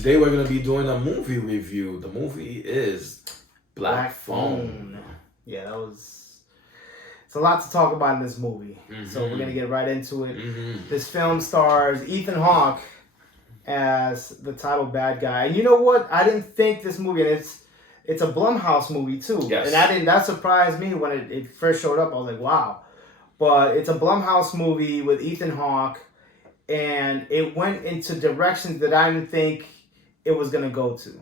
Today we're going to be doing a movie review. The movie is Black Phone. Yeah, it's a lot to talk about in this movie. So we're going to get right into it. This film stars Ethan Hawke as the title bad guy. And you know what? I didn't think this movie, and it's a Blumhouse movie too. Yes. And that surprised me when it first showed up. I was like, wow. But it's a Blumhouse movie with Ethan Hawke, and it went into directions that I didn't think it was going to go to.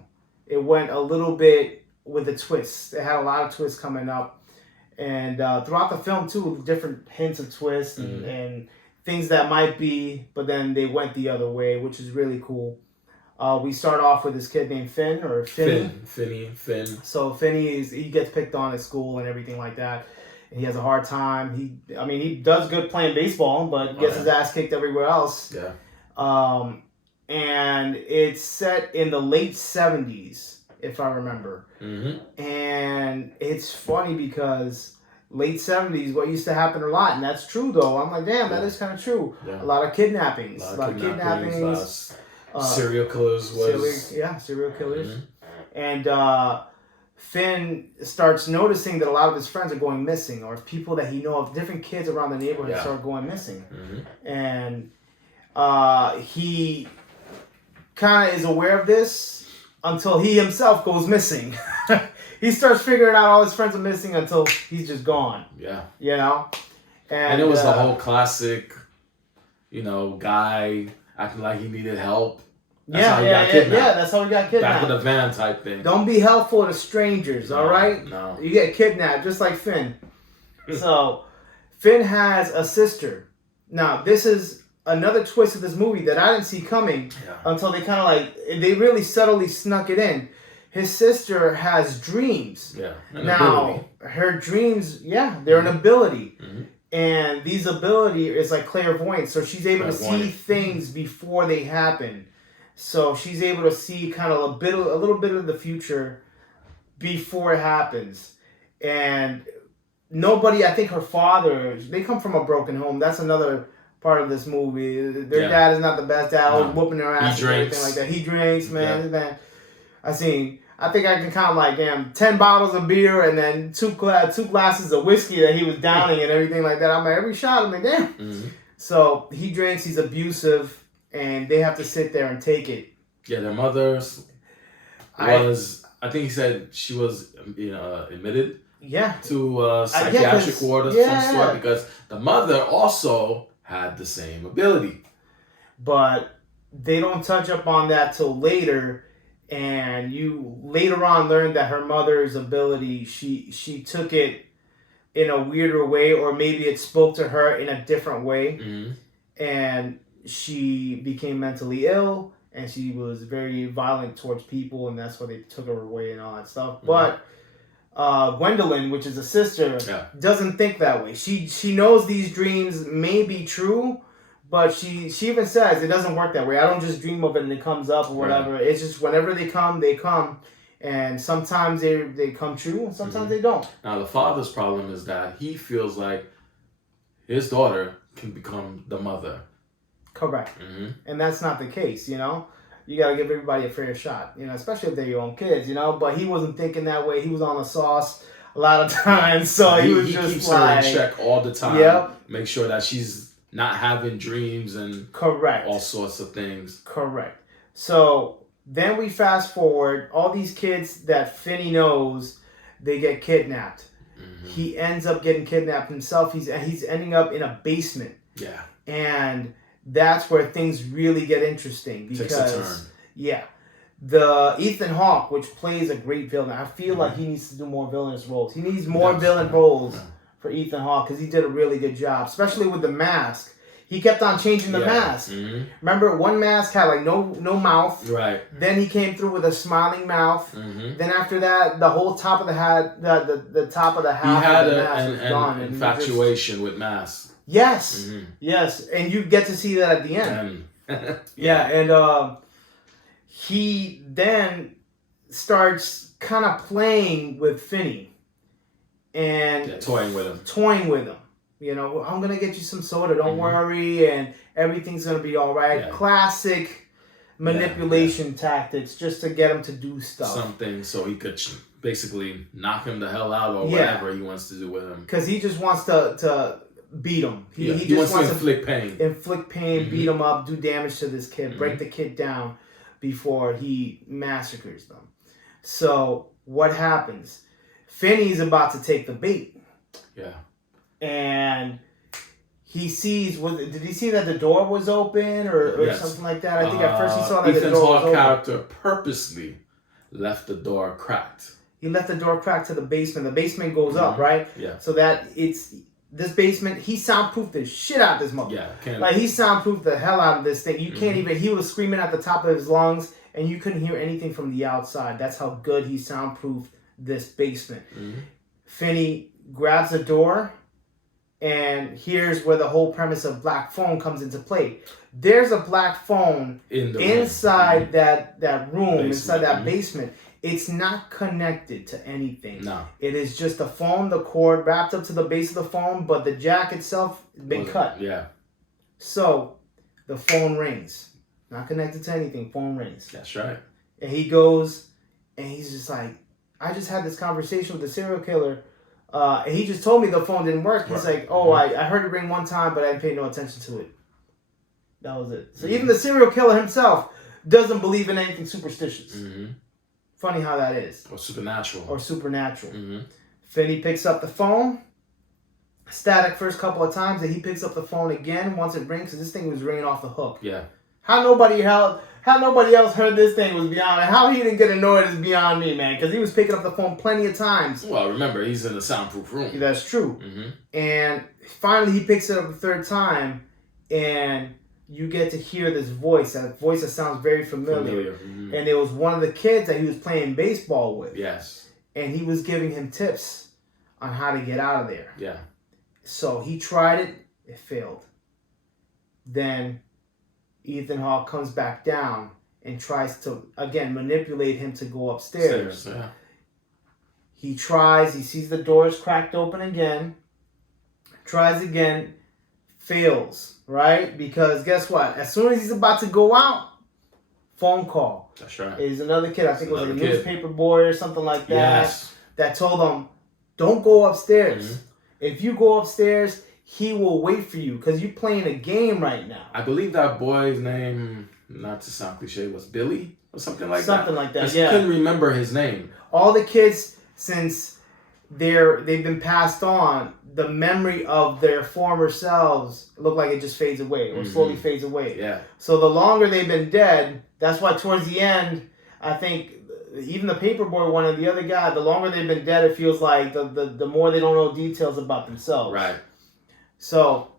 It went a little bit with a twist. It had a lot of twists coming up. And throughout the film, too, different hints of twists and things that might be, but then they went the other way, which is really cool. We start off with this kid named Finn, or Finney. Finn. So Finney, he gets picked on at school and everything like that. And he has a hard time. He does good playing baseball, but gets his ass kicked everywhere else. Yeah. And it's set in the late 70s, if I remember. And it's funny because late 70s, what used to happen a lot, and that's true though. I'm like, damn, that is kind of true. Yeah. A lot of kidnappings. Serial killers serial killers. And Finn starts noticing that a lot of his friends are going missing, or people that he knows of, different kids around the neighborhood start going missing. And he kind of is aware of this until he himself goes missing. He starts figuring out all his friends are missing until he's just gone. Yeah. You know? And it was the whole classic, guy acting like he needed help. That's how he got kidnapped. Yeah, that's how he got kidnapped. Back of the van type thing. Don't be helpful to strangers, all right? No. You get kidnapped, just like Finn. So, Finn has a sister. Now, this is another twist of this movie that I didn't see coming until they they really subtly snuck it in. His sister has dreams. Yeah. Now, her dreams, they're an ability. And these ability is like clairvoyance. So she's able to see things before they happen. So she's able to see kind of a little bit of the future before it happens. And nobody, I think her father, they come from a broken home. That's another part of this movie. Their dad is not the best dad, always whooping their ass and everything like that. He drinks, man. I think I can count 10 bottles of beer and then two glasses of whiskey that he was downing and everything like that. I'm like, every shot, I'm like, damn. So he drinks, he's abusive, and they have to sit there and take it. Yeah, their mother's was, I think he said she was admitted to psychiatric ward of some sort because the mother also had the same ability. But they don't touch up on that till later. And you later on learn that her mother's ability, she took it in a weirder way, or maybe it spoke to her in a different way. And she became mentally ill, and she was very violent towards people, and that's why they took her away and all that stuff. But Gwendolyn, which is a sister, doesn't think that way. She knows these dreams may be true, but she even says it doesn't work that way. I don't just dream of it and it comes up or whatever. It's just whenever they come, they come. And sometimes they come true and sometimes they don't. Now, the father's problem is that he feels like his daughter can become the mother. Correct. And that's not the case, You got to give everybody a fair shot, especially if they're your own kids, But he wasn't thinking that way. He was on the sauce a lot of times. So he was just keeps her in check all the time. Make sure that she's not having dreams and all sorts of things. Correct. So then we fast forward. All these kids that Finney knows, they get kidnapped. He ends up getting kidnapped himself. He's ending up in a basement. Yeah. And that's where things really get interesting. Because, takes a turn. The Ethan Hawke, which plays a great villain, I feel like he needs to do more villainous roles. He needs more villain roles. For Ethan Hawke, because he did a really good job, especially with the mask. He kept on changing the mask. Remember, one mask had no mouth. Right. Then he came through with a smiling mouth. Then after that, the whole top of the hat, the top of the hat, he had of the mask was gone. An infatuation with masks. Yes, yes, and you get to see that at the end. And he then starts kind of playing with Finney. And toying with him. I'm going to get you some soda. Don't worry. And everything's going to be all right. Yeah. Classic manipulation tactics just to get him to do stuff. Something so he could basically knock him the hell out or whatever he wants to do with him. Because he just wants to beat him. He just wants to inflict pain. Beat him up, do damage to this kid, break the kid down before he massacres them. So what happens? Finney's about to take the bait. Yeah. And he sees, did he see that the door was open or something like that? I think at first he saw that the door was open. Ethan Hawke character purposely left the door cracked. He left the door cracked to the basement. The basement goes up, right? Yeah. So that this basement, he soundproofed the shit out of this mother. Yeah. Like, he soundproofed the hell out of this thing. You can't even, he was screaming at the top of his lungs and you couldn't hear anything from the outside. That's how good he soundproofed this basement. Finney grabs the door, and here's where the whole premise of black phone comes into play. There's a black phone inside that room, basement. Inside that basement. It's not connected to anything. No. It is just the phone, the cord wrapped up to the base of the phone, but the jack itself has been cut. Yeah. So the phone rings. Not connected to anything. Phone rings. That's right. And he goes, and he's just like, I just had this conversation with the serial killer, and he just told me the phone didn't work. He's like, oh, I heard it ring one time, but I didn't pay no attention to it. That was it. So even the serial killer himself doesn't believe in anything superstitious. Funny how that is. Or supernatural. Finney picks up the phone. Static first couple of times, and he picks up the phone again once it rings, because this thing was ringing off the hook. Yeah. How nobody else heard this thing was beyond, and how he didn't get annoyed is beyond me, man, because he was picking up the phone plenty of times. Well, remember, he's in a soundproof room. That's true. And finally he picks it up the third time, and you get to hear this voice, that sounds very familiar. And it was one of the kids that he was playing baseball with. Yes. And he was giving him tips on how to get out of there. Yeah. So he tried it. It failed. Then Ethan Hawke comes back down and tries to, again, manipulate him to go upstairs. Yeah. He tries. He sees the doors cracked open again. Tries again. Fails. Right? Because guess what? As soon as he's about to go out, phone call. That's right. Is another kid, I think it was a newspaper boy or something like that, that told him, don't go upstairs. If you go upstairs, he will wait for you because you're playing a game right now. I believe that boy's name, not to sound cliche, was Billy or something like that. Something like that, I couldn't remember his name. All the kids, since they've been passed on, the memory of their former selves look like it just fades away or slowly fades away. Yeah. So the longer they've been dead, that's why towards the end, I think even the paperboy one and the other guy, the longer they've been dead, it feels like the more they don't know details about themselves. Right. So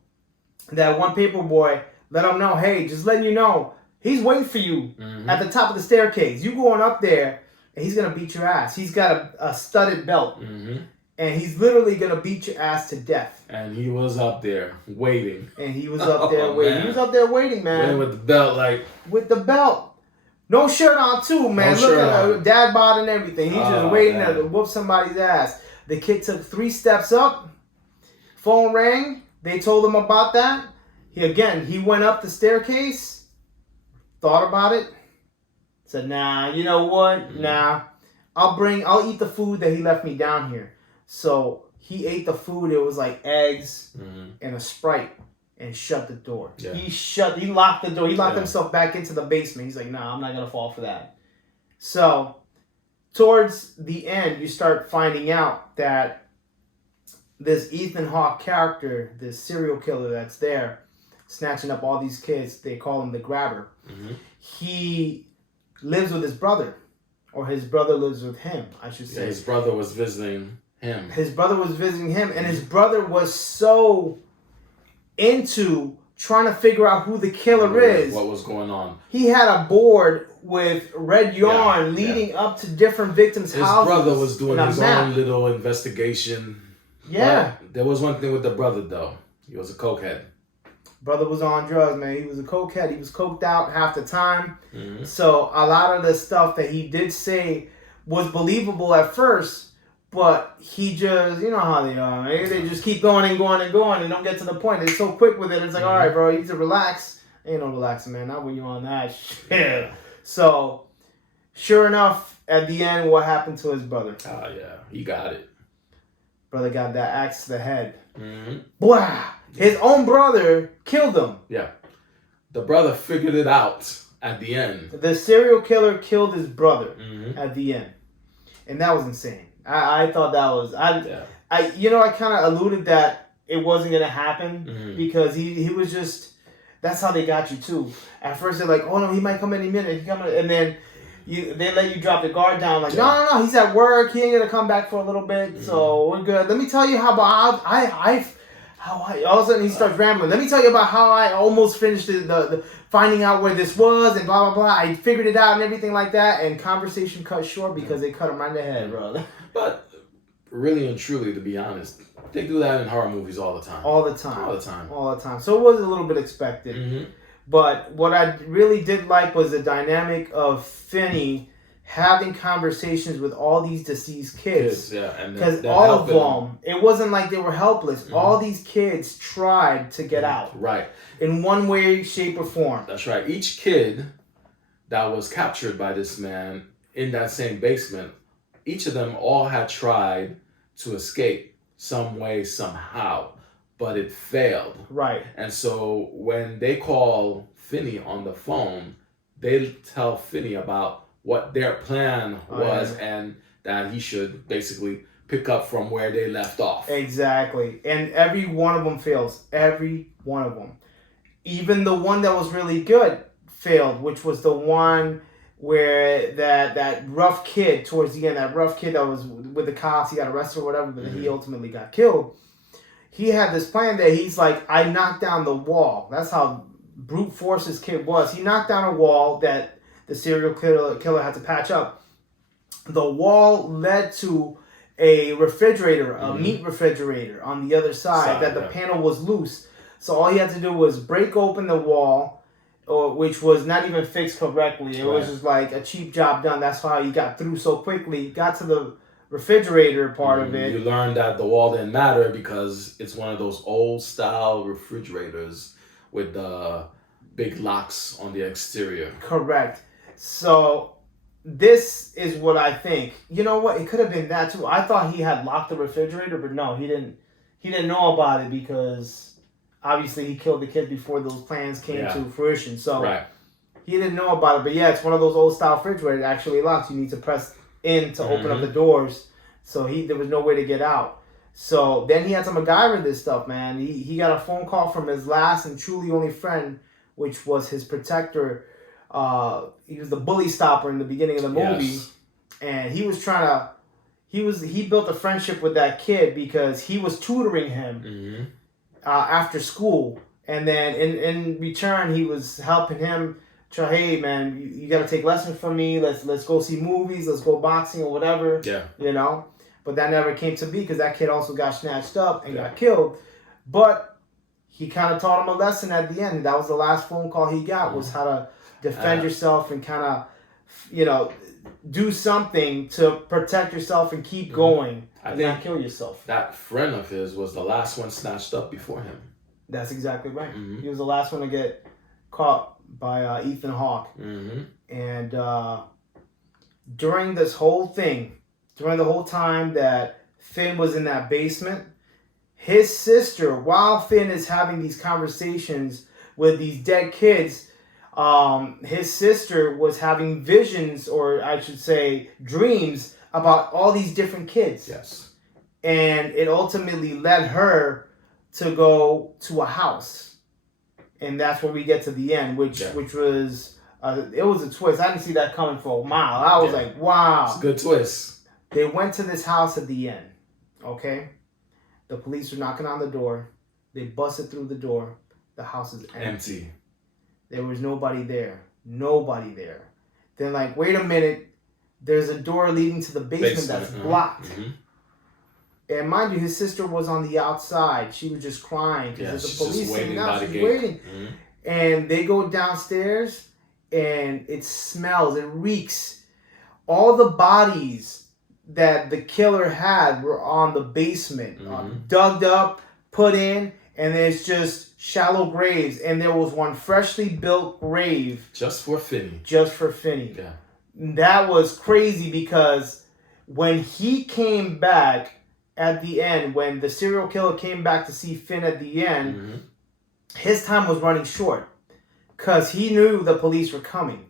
that one paperboy let him know, hey, just letting you know, he's waiting for you at the top of the staircase. You going up there, and he's going to beat your ass. He's got a studded belt. And he's literally going to beat your ass to death. And he was up there waiting. He was up there waiting. Man. He was up there waiting, man. Waiting with the belt, like. With the belt. No shirt on, too, man. No Look at dad bod and everything. He's just waiting to whoop somebody's ass. The kid took 3 steps up. Phone rang. They told him about that. He went up the staircase. Thought about it. Said, nah, you know what? Nah. I'll eat the food that he left me down here. So he ate the food. It was like eggs and a Sprite, and shut the door. Yeah. He locked the door. He locked himself back into the basement. He's like, nah, I'm not going to fall for that. So towards the end, you start finding out that this Ethan Hawke character, this serial killer that's there, snatching up all these kids, they call him the Grabber. He lives with his brother, or his brother lives with him, I should say. Yeah, his brother was visiting him. And his brother was so into trying to figure out who the killer is. What was going on. He had a board with red yarn leading up to different victims' houses. His brother was doing his own little investigation. Yeah. But there was one thing with the brother, though. He was a cokehead. Brother was on drugs, man. He was a cokehead. He was coked out half the time. So a lot of the stuff that he did say was believable at first, but he just, you know how they are, man. They just keep going and going and going and don't get to the point. They're so quick with it. It's like, all right, bro, you need to relax Ain't no relaxing, man. Not when you on that shit. So, sure enough, at the end, what happened to his brother? Oh, yeah. He got it. Brother got that axe to the head. Blah! His own brother killed him. Yeah. The brother figured it out at the end. The serial killer killed his brother at the end. And that was insane. I thought that was... I kind of alluded that it wasn't going to happen because he was just... That's how they got you, too. At first, they're like, oh, no, he might come any minute. And then they let you drop the guard down. Like, no, he's at work. He ain't going to come back for a little bit. So we're good. Let me tell you how I all of a sudden he starts rambling. Let me tell you about how I almost finished the finding out where this was and blah, blah, blah. I figured it out and everything like that. And conversation cut short because they cut him right in the head, brother. But really and truly, to be honest, they do that in horror movies all the time. All the time. So it was a little bit expected. But what I really did like was the dynamic of Finney having conversations with all these deceased kids. Because all of them, it wasn't like they were helpless. All these kids tried to get out. Right. In one way, shape, or form. That's right. Each kid that was captured by this man in that same basement, each of them all had tried to escape some way, somehow, but it failed. Right. And so when they call Finney on the phone, they tell Finney about what their plan was and that he should basically pick up from where they left off. Exactly. And every one of them fails. Every one of them. Even the one that was really good failed, which was the one where that rough kid towards the end, that rough kid that was with the cops, he got arrested or whatever, but he ultimately got killed. He had this plan that he's like, I knocked down the wall. That's how brute force this kid was. He knocked down a wall that the serial killer had to patch up. The wall led to a refrigerator, a meat refrigerator on the other side that the panel was loose. So all he had to do was break open the wall, which was not even fixed correctly. It was just like a cheap job done. That's how he got through so quickly. Got to the refrigerator part of it. You learned that the wall didn't matter because it's one of those old style refrigerators with the big locks on the exterior. Correct. So this is what I think. You know what? It could have been that too. I thought he had locked the refrigerator, but no, he didn't. He didn't know about it because obviously he killed the kid before those plans came to fruition. So he didn't know about it. But yeah, it's one of those old style refrigerators that actually locks. You need to press in to open up the doors. So there was no way to get out. So then he had to MacGyver this stuff, man. He got a phone call from his last and truly only friend, which was his protector. He was the bully stopper in the beginning of the movie, and he was trying to. He built a friendship with that kid because he was tutoring him after school, and then in return he was helping him. Try, hey man, you got to take lessons from me. Let's go see movies. Let's go boxing or whatever. Yeah, you know. But that never came to be because that kid also got snatched up and got killed. But he kind of taught him a lesson at the end. That was the last phone call he got was how to defend yourself and kind of, do something to protect yourself and keep going and not kill yourself. That friend of his was the last one snatched up before him. That's exactly right. He was the last one to get caught by Ethan Hawke. And during this whole thing, during the whole time that Finn was in that basement, his sister, while Finn is having these conversations with these dead kids, his sister was having visions, or I should say dreams, about all these different kids. Yes. And it ultimately led her to go to a house. And that's where we get to the end, which was, it was a twist. I didn't see that coming for a mile. I was like, wow. It's a good twist. They went to this house at the end, okay? The police were knocking on the door. They busted through the door. The house is empty. There was nobody there. Nobody there. Then like, wait a minute. There's a door leading to the basement that's blocked. And mind you, his sister was on the outside. She was just crying because there's the police sitting out. She's waiting. And they go downstairs and it smells. It reeks. All the bodies that the killer had were on the basement, dug up, put in, and it's just shallow graves, and there was one freshly built grave just for Finney. Yeah, that was crazy because when he came back at the end, when the serial killer came back to see Finn at the end, his time was running short because he knew the police were coming.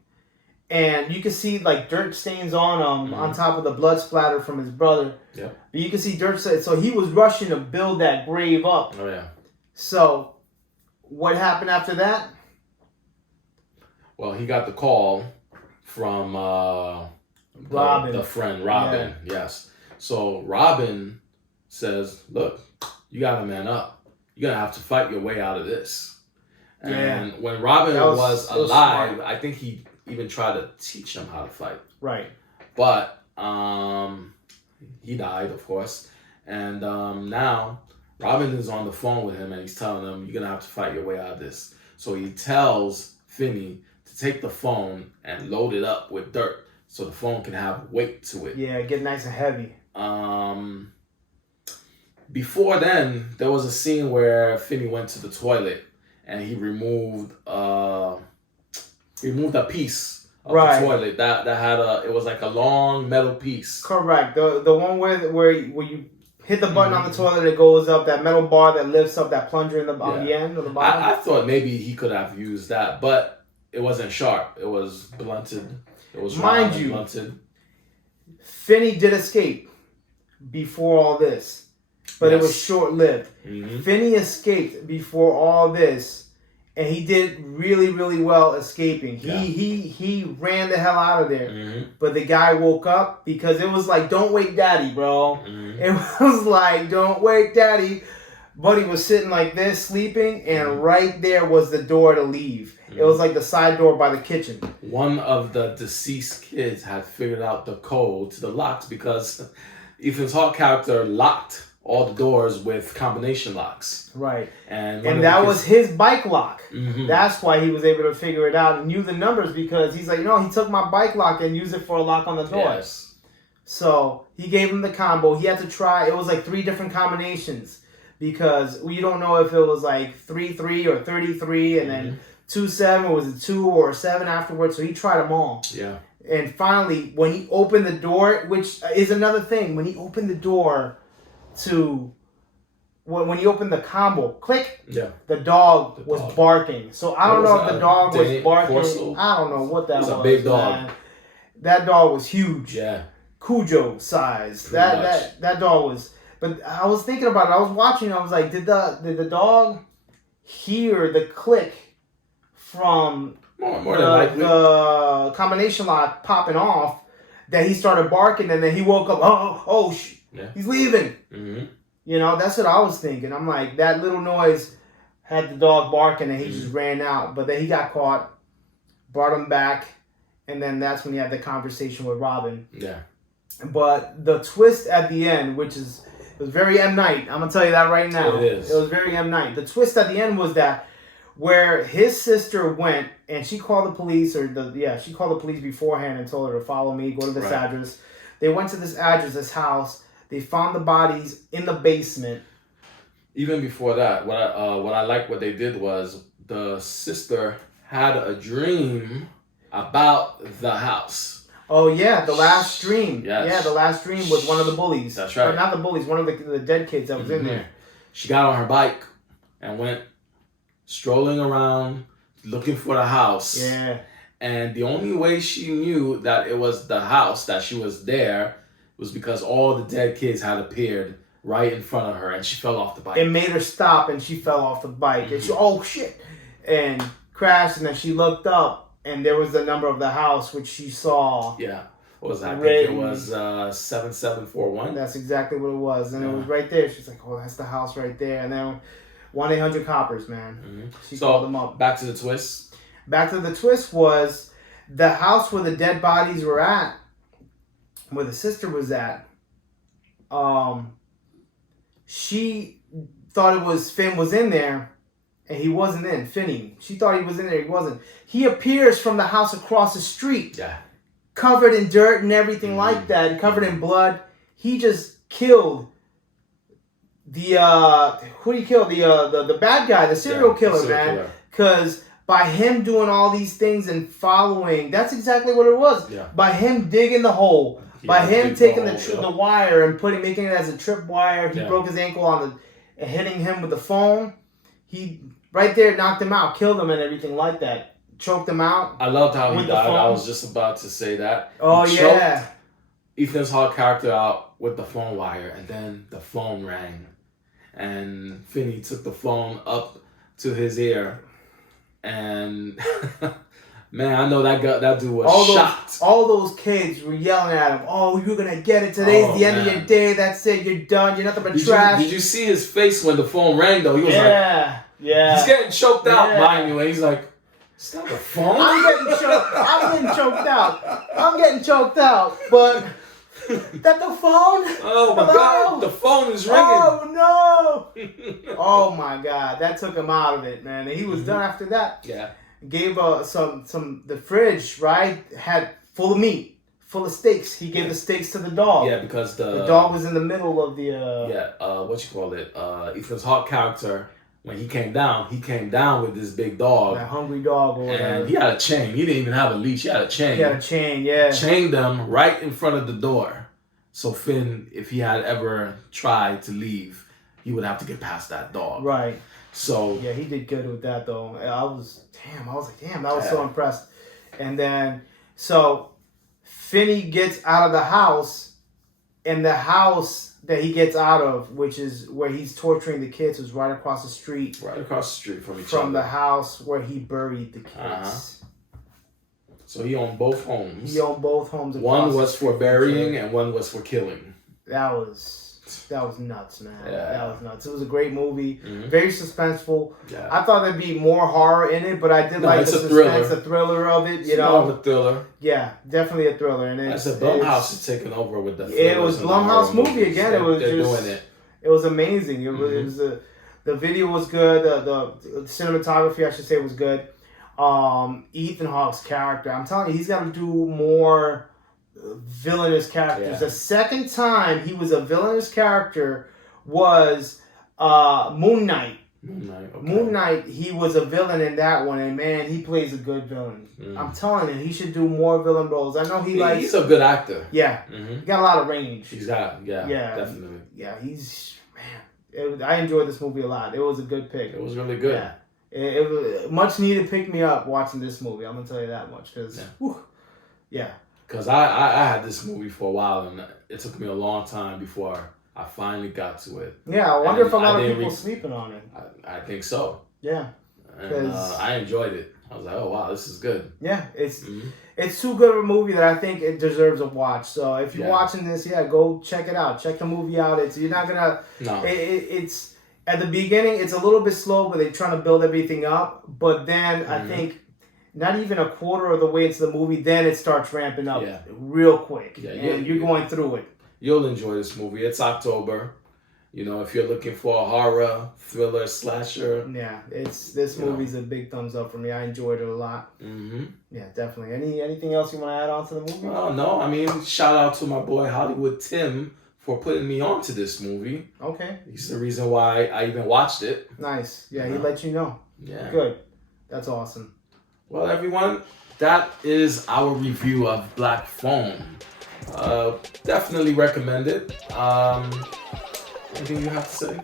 And you can see like dirt stains on him on top of the blood splatter from his brother. Yep. But you can see dirt stains. So he was rushing to build that grave up. Oh, yeah. So what happened after that? Well, he got the call from Robin. The friend, Robin. Yeah. Yes. So Robin says, look, you got to man up. You're going to have to fight your way out of this. And when Robin was alive, smart. I think he even tried to teach him how to fight. Right. But he died, of course. And now Robin is on the phone with him and he's telling him, you're going to have to fight your way out of this. So he tells Finney to take the phone and load it up with dirt so the phone can have weight to it. Yeah, get nice and heavy. Before then, there was a scene where Finney went to the toilet and he removed a piece of the toilet that had it was like a long metal piece. Correct. The one where you hit the button on the toilet, it goes up, that metal bar that lifts up, that plunger on the end or the bottom. I thought maybe he could have used that, but it wasn't sharp. It was blunted. It was blunted. Finney did escape before all this, but it was short-lived. Finney escaped before all this, and he did really, really well escaping. He ran the hell out of there. But the guy woke up because it was like, don't wake daddy, bro. It was like, don't wake daddy. Buddy was sitting like this, sleeping, and right there was the door to leave. It was like the side door by the kitchen. One of the deceased kids had figured out the code to the locks because Ethan Hawke character locked all the doors with combination locks. Right. And that was his bike lock. That's why he was able to figure it out and knew the numbers because he's like, he took my bike lock and used it for a lock on the door. Yes. So he gave him the combo. He had to try. It was like 3 different combinations because we don't know if it was like 3-3 or 33 and then 2-7 or was it 2 or 7 afterwards. So he tried them all. Yeah. And finally, when he opened the door, which is another thing, when he opened the door to when he opened the combo, click, the dog was barking. So I don't know if the dog was barking. I don't know what that was. It was a big dog. Man. That dog was huge. Yeah. Cujo size. That dog was. But I was thinking about it. I was watching. I was like, did the dog hear the click from the combination lock popping off? That he started barking, and then he woke up. He's leaving. That's what I was thinking. I'm like, that little noise had the dog barking, and he just ran out. But then he got caught, brought him back, and then that's when he had the conversation with Robin. Yeah. But the twist at the end, it was very M. Night. I'm gonna tell you that right now. It is. It was very M. Night. The twist at the end was that where his sister went and she called the police, she called the police beforehand and told her to follow me, go to this address. They went to this address, this house. They found the bodies in the basement. Even before that, what I like what they did was the sister had a dream about the house. Oh yeah, the last dream. Yes. Yeah, the last dream with one of the bullies. That's right. Or not the bullies, one of the dead kids that was in there. She got on her bike and went strolling around looking for the house. Yeah. And the only way she knew that it was the house, that she was there, was because all the dead kids had appeared right in front of her and she fell off the bike. It made her stop and she fell off the bike. And she, oh shit, and crashed, and then she looked up and there was the number of the house which she saw. Yeah. What was that? I think it was 7741. That's exactly what it was. And it was right there. She's like, oh, that's the house right there. And then 1-800-COPPERS, man. She called them up. Back to the twist. Back to the twist was the house where the dead bodies were at, where the sister was at. She thought it was Finn was in there, and he wasn't in. Finney. She thought he was in there. He wasn't. He appears from the house across the street. Yeah. Covered in dirt and everything like that, covered in blood. He just killed who do you kill? The bad guy, the serial killer, man. Because by him doing all these things and following, that's exactly what it was. Yeah. By him digging the hole, by him taking the wire and making it as a trip wire, he broke his ankle on hitting him with the phone. He right there knocked him out, killed him, and everything like that. Choked him out. I loved how he died. I was just about to say that. Oh, he yeah. Ethan's Hawke character out with the phone wire, and then the phone rang, and Finney took the phone up to his ear, and man, I know that dude was shocked. All those kids were yelling at him. Oh, you're gonna get it. Today's the end of your day. That's it. You're done. You're nothing but trash. Did you see his face when the phone rang? Though he was yeah. He's getting choked out, mind you. And he's like, "Is that the phone?" I'm getting choked out. But that the phone? Oh my God, the phone is ringing. Oh no! Oh my God, that took him out of it, man. And he was done after that. Yeah. Gave the fridge, right, had full of meat, full of steaks. He gave the steaks to the dog. Yeah, because the dog was in the middle of the Ethan Hawke character. When he came down with this big dog. That hungry dog or whatever. And he had a chain. He didn't even have a leash. He had a chain. He had a chain, yeah. Chained them right in front of the door. So Finn, if he had ever tried to leave, he would have to get past that dog. Right. So yeah, he did good with that though. I was so impressed. And then so Finney gets out of the house, and the house that he gets out of, which is where he's torturing the kids, was right across the street. Right across the street from the house where he buried the kids. So he owned both homes. One was for burying and one was for killing. That was nuts, man. Yeah. That was nuts. It was a great movie. Mm-hmm. Very suspenseful. Yeah. I thought there'd be more horror in it, but I did like the suspense, the thriller of it. It's more of a thriller. Yeah, definitely a thriller. And I said Blumhouse is taking over with the thrillers. It was Blumhouse movie again. They're doing it. It was amazing. It was the video was good. The cinematography, I should say, was good. Ethan Hawke's character, I'm telling you, he's got to do more villainous characters. Yeah. The second time he was a villainous character was Moon Knight. Okay. Moon Knight, he was a villain in that one, and man, he plays a good villain. I'm telling you, he should do more villain roles. I know he's a good actor. Yeah, he got a lot of range. He's got, definitely. Yeah, I enjoyed this movie a lot. It was a good pick. It was really good. Yeah. It was much needed pick me up watching this movie. I'm gonna tell you that much because Because I had this movie for a while, and it took me a long time before I finally got to it. Yeah, I wonder if a lot of people sleeping on it. I think so. Yeah. And I enjoyed it. I was like, oh wow, this is good. Yeah, it's too good of a movie that I think it deserves a watch. So if you're watching this, go check it out. Check the movie out. You're not gonna. No. It's at the beginning. It's a little bit slow, but they're trying to build everything up. But then I think not even a quarter of the way into the movie, then it starts ramping up real quick, and you're going through it. You'll enjoy this movie. It's October. You know, if you're looking for a horror, thriller, slasher. Yeah, this movie's a big thumbs up for me. I enjoyed it a lot. Mm-hmm. Yeah, definitely. Anything else you want to add on to the movie? Oh, no. I mean, shout out to my boy Hollywood Tim for putting me on to this movie. Okay. He's the reason why I even watched it. Nice. Yeah, he let you know. Yeah. Good. That's awesome. Well, everyone, that is our review of Black Phone. Definitely recommend it. Anything you have to say?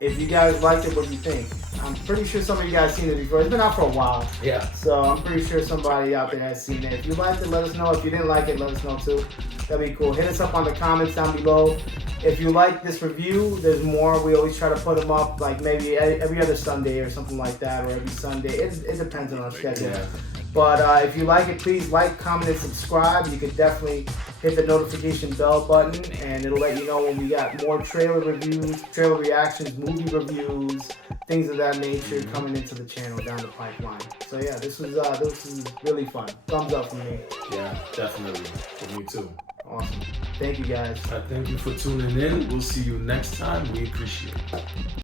If you guys liked it, what do you think? I'm pretty sure some of you guys seen it before. It's been out for a while. Yeah. So I'm pretty sure somebody out there has seen it. If you liked it, let us know. If you didn't like it, let us know too. That'd be cool. Hit us up on the comments down below. If you like this review, there's more. We always try to put them up like maybe every other Sunday or something like that, or every Sunday. It depends on our schedule. Yeah. But if you like it, please like, comment, and subscribe. You can definitely hit the notification bell button, and it'll let you know when we got more trailer reviews, trailer reactions, movie reviews, things of that nature coming into the channel down the pipeline. So yeah, this was really fun. Thumbs up from me. Yeah, definitely. For me too. Awesome. Thank you guys. Thank you for tuning in. We'll see you next time. We appreciate it.